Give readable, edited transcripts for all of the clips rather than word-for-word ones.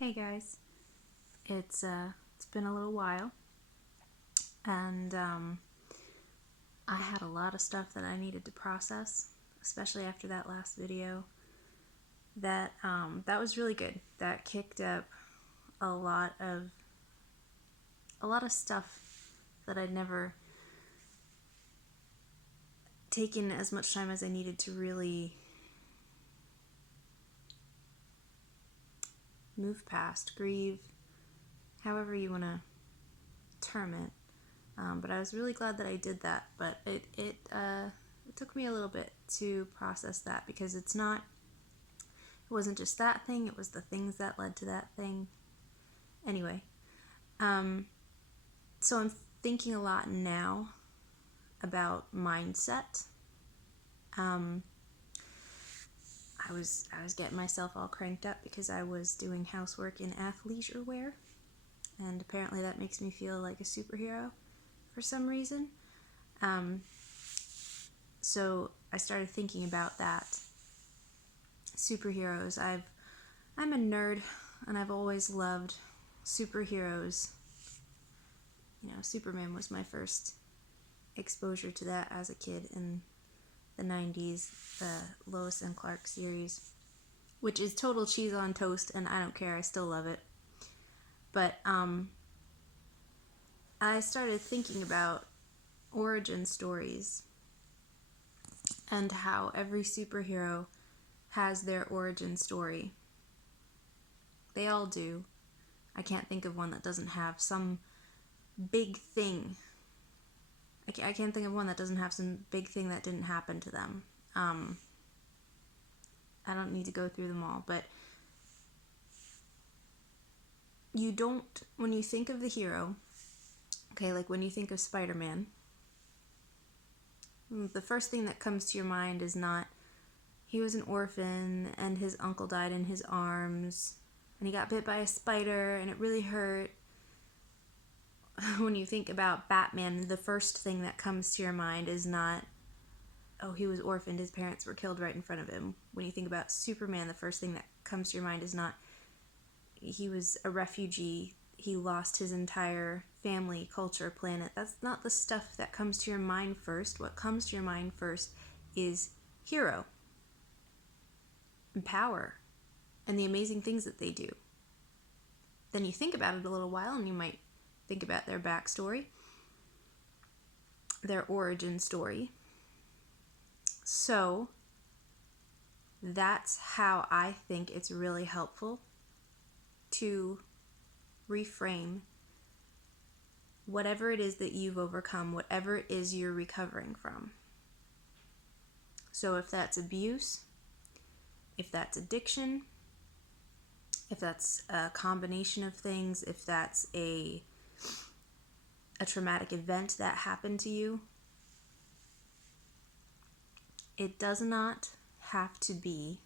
Hey guys, it's been a little while, and I had a lot of stuff that I needed to process, especially after that last video. That was really good. That kicked up a lot of stuff that I'd never taken as much time as I needed to really move past, grieve, however you want to term it. But I was really glad that I did that. But it took me a little bit to process that because it wasn't just that thing, it was the things that led to that thing. Anyway, so I'm thinking a lot now about mindset. I was getting myself all cranked up because I was doing housework in athleisure wear, and apparently that makes me feel like a superhero for some reason. So I started thinking about that. Superheroes. I'm a nerd, and I've always loved superheroes. You know, Superman was my first exposure to that as a kid in the 90s, the Lois and Clark series, which is total cheese on toast, and I don't care, I still love it. But I started thinking about origin stories and how every superhero has their origin story. They all do. I can't think of one that doesn't have some big thing. I can't think of one that doesn't have some big thing that didn't happen to them. I don't need to go through them all, but you don't, when you think of the hero, okay, like when you think of Spider-Man, the first thing that comes to your mind is not, he was an orphan and his uncle died in his arms and he got bit by a spider and it really hurt. When you think about Batman, the first thing that comes to your mind is not, oh, he was orphaned, his parents were killed right in front of him. When you think about Superman, the first thing that comes to your mind is not, he was a refugee, he lost his entire family, culture, planet. That's not the stuff that comes to your mind first. What comes to your mind first is hero and power and the amazing things that they do. Then you think about it a little while and you might think about their backstory, their origin story. So that's how I think it's really helpful to reframe whatever it is that you've overcome, whatever it is you're recovering from. So if that's abuse, if that's addiction, if that's a combination of things, if that's a traumatic event that happened to you, it does not have to be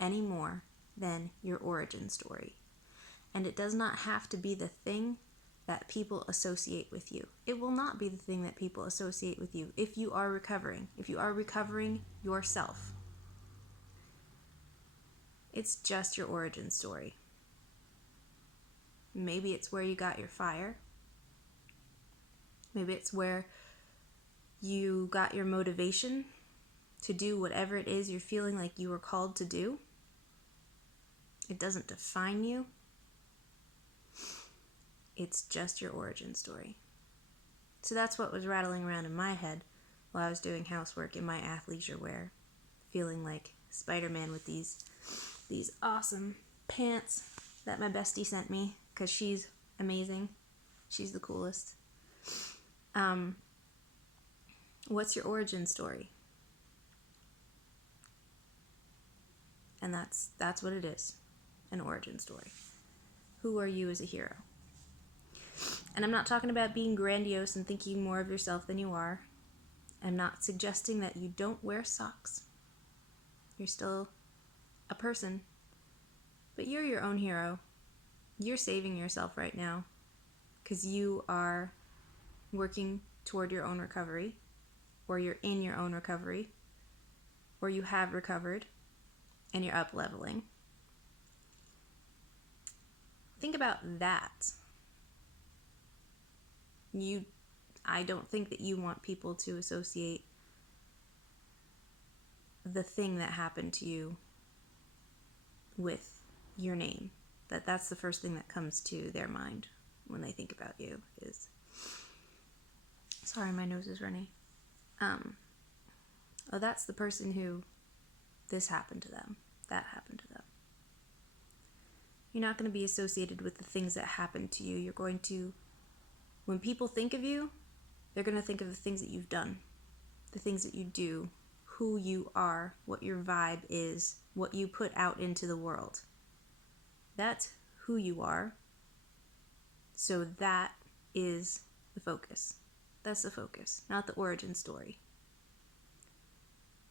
any more than your origin story. And it does not have to be the thing that people associate with you. It will not be the thing that people associate with you if you are recovering yourself. It's just your origin story. Maybe it's where you got your fire. Maybe it's where you got your motivation to do whatever it is you're feeling like you were called to do. It doesn't define you. It's just your origin story. So that's what was rattling around in my head while I was doing housework in my athleisure wear, feeling like Spider-Man with these awesome pants that my bestie sent me because she's amazing. She's the coolest. What's your origin story? And that's what it is, an origin story. Who are you as a hero? And I'm not talking about being grandiose and thinking more of yourself than you are. I'm not suggesting that you don't wear socks. You're still a person. But you're your own hero. You're saving yourself right now because you are working toward your own recovery, or you're in your own recovery, or you have recovered and you're up leveling. think about that. I don't think that you want people to associate the thing that happened to you with your name. That's the first thing that comes to their mind when they think about you is, sorry, my nose is runny. Oh, that's the person who this happened to them, that happened to them. You're not going to be associated with the things that happened to you. You're going to, when people think of you, they're going to think of the things that you've done, the things that you do, who you are, what your vibe is, what you put out into the world. That's who you are. So that is the focus. That's the focus, not the origin story.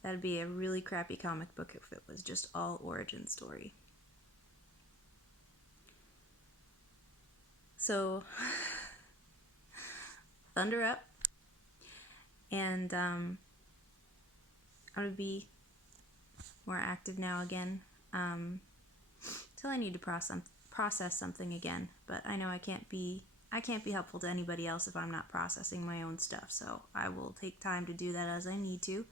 That'd be a really crappy comic book if it was just all origin story. So, thunder up. And I'm going to be more active now again. Till I need to process something again. But I know I can't be helpful to anybody else if I'm not processing my own stuff. So I will take time to do that as I need to.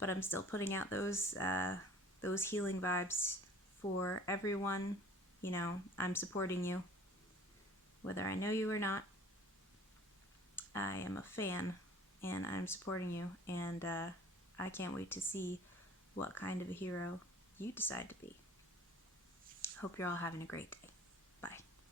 But I'm still putting out those healing vibes for everyone. You know, I'm supporting you, whether I know you or not. I am a fan, and I'm supporting you, and I can't wait to see what kind of a hero you decide to be. Hope you're all having a great day. Bye.